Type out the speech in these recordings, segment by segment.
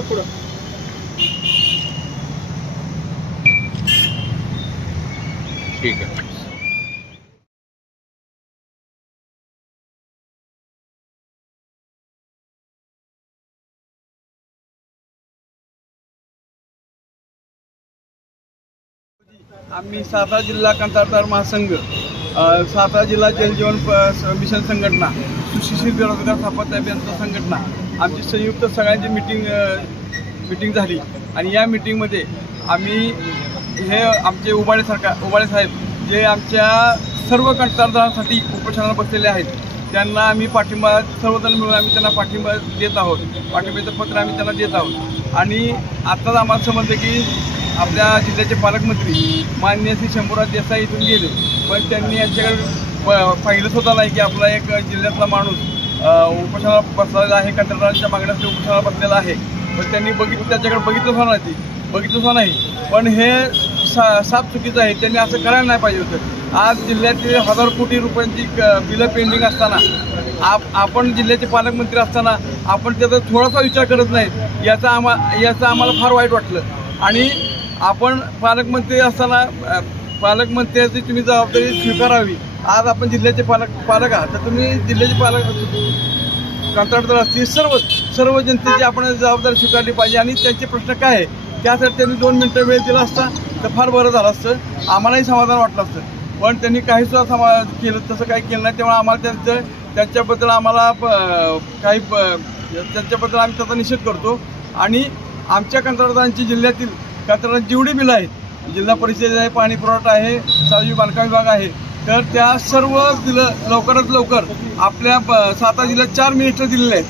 पुढं ठीक आहे. आम्ही सातारा जिल्हा कंत्राटदार महासंघ, सातारा जिल्हा जलजीवन मिशन संघटना, सुशिक्षित बेरोजगार स्थापत्य अभियंता संघटना, आमची संयुक्त सगळ्यांची मीटिंग झाली आणि या मीटिंगमध्ये आम्ही हे आमचे उबाळे साहेब जे आमच्या सर्व कंत्राटदारांसाठी उपोषणाला बसलेले आहेत त्यांना आम्ही पाठिंबा सर्वजण मिळून आम्ही त्यांना पाठिंबा देत आहोत. पाठिंब्याचं पत्र आम्ही त्यांना देत आहोत आणि आत्ताच आम्हाला समजलं की आपल्या जिल्ह्याचे पालकमंत्री माननीय श्री शंभूराज देसाई इथून गेले, पण त्यांनी यांच्याकडे पाहिलंच होता नाही की आपला एक जिल्ह्यातला माणूस उपोषणाला बसलेला आहे, कंत्राटदारांच्या मागण्यासाठी उपोषणाला बसलेला आहे. पण त्यांनी त्याच्याकडे बघितलंच नाही. पण हे साफ चुकीचं आहे. त्यांनी असं करायला नाही पाहिजे होतं. आज जिल्ह्यातील 1000 कोटी रुपयांची बिलं पेंडिंग असताना आपण जिल्ह्याचे पालकमंत्री असताना आपण त्याचा थोडासा विचार करत नाहीत. याचं आम्हाला फार वाईट वाटलं. आणि आपण पालकमंत्री असताना पालकमंत्र्याची तुम्ही जबाबदारी स्वीकारावी. आज आपण जिल्ह्याचे पालक आहात तर तुम्ही जिल्ह्याचे कंत्राटदार असतील सर्व जनतेची आपण जबाबदारी स्वीकारली पाहिजे. आणि त्यांचे प्रश्न काय आहे त्यासाठी त्यांनी 2 मिनिटं वेळ दिला असता तर फार बरं झालं असतं. आम्हालाही समाधान वाटलं असतं. पण त्यांनी काहीसुद्धा तसं काही केलं नाही. तेव्हा आम्हाला त्यांच्याबद्दल त्यांच्याबद्दल आम्ही त्याचा निषेध करतो. आणि आमच्या कंत्राटदारांची जिल्ह्यातील कंत्राटांची जेवढी बिलं आहेत, जिल्हा परिषद आहे, पाणी पुरवठा आहे, सार्वजनिक बांधकाम विभाग आहे, तर त्या सर्व बिलं लवकरात लवकर आपल्या सातारा जिल्ह्यात 4 मिनिस्टर दिलेले आहेत.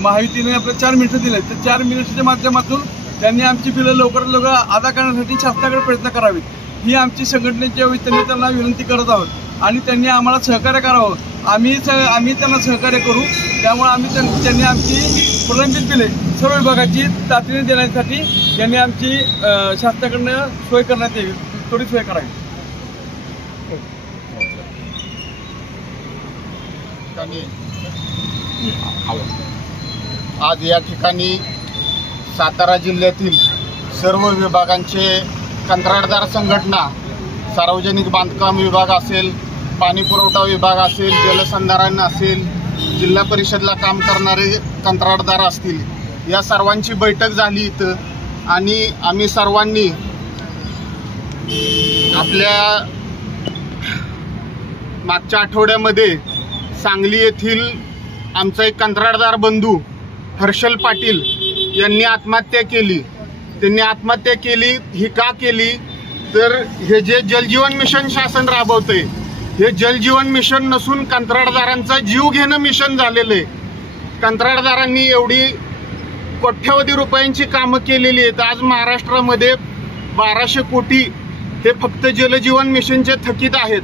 महायुतीने आपल्या 4 मिनिस्टर दिले आहेत. तर 4 मिनिस्टरच्या माध्यमातून त्यांनी आमची बिलं लवकरात लवकर अदा करण्यासाठी शासनाकडे प्रयत्न करावेत ही आमची संघटनेच्या वतीने त्यांना विनंती करत आहोत. आणि त्यांनी आम्हाला सहकार्य करावं. आम्ही त्यांना सहकार्य करू. त्यामुळे त्यांनी आमची प्रलंबित बिले सर्व विभागाची तातडीने देण्यासाठी त्यांनी आमची शासनाकडनं सोय करण्यात यावी, थोडी सोय करावी. आज या ठिकाणी सातारा जिल्ह्यातील सर्व विभागांचे कंत्राटदार संघटना, सार्वजनिक बांधकाम विभाग असेल, पाणी पुरवठा विभाग असेल, जलसंधारण असेल, जिल्हा परिषदला काम करणारे कंत्राटदार असतील, या सर्वांची बैठक झाली इथं. आणि आम्ही सर्वांनी आपल्या मागच्या आठवड्यामध्ये सांगली येथील आमचा एक कंत्राटदार बंधू हर्षल पाटील यांनी आत्महत्या केली. त्यांनी आत्महत्या केली ही का केली तर हे जे जलजीवन मिशन शासन राबवतंय हे जलजीवन मिशन नसून कंत्राटदारांचा जीव घेणं मिशन झालेलं आहे. कंत्राटदारांनी एवढी कोट्यवधी रुपयांची कामं केलेली आहेत. आज महाराष्ट्रामध्ये 1200 कोटी हे फक्त जलजीवन मिशनचे थकीत आहेत.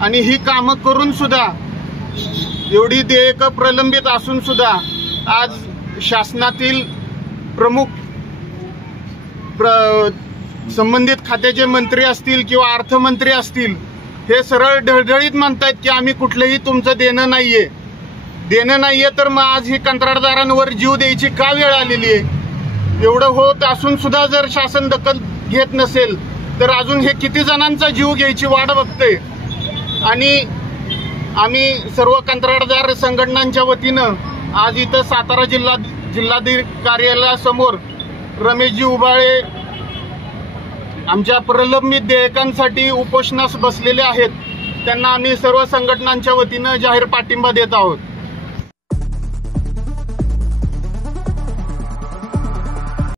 आणि ही कामं करून सुद्धा एवढी देयकं प्रलंबित असून सुद्धा आज शासनातील प्रमुख संबंधित खात्याचे मंत्री असतील किंवा अर्थमंत्री असतील हे सरळ ढळढळीत म्हणतात की आम्ही कुठलंही तुमचं देणं नाहीये. तर मग आज ही कंत्राटदारांवर जीव द्यायची का वेळ आलेली आहे? एवढं होत असून सुद्धा जर शासन दखल घेत नसेल तर अजून हे किती जणांचा जीव घ्यायची वाट बघते. आणि आम्ही सर्व कंत्राटदार संघटनांच्या वतीनं आज इथं सातारा जिल्हाधिकारी कार्यालयासमोर रमेशजी उबाळे आमच्या प्रलंबित देयकांसाठी उपोषणास बसलेले आहेत. त्यांना आम्ही सर्व संघटनांच्या वतीनं जाहीर पाठिंबा देत आहोत.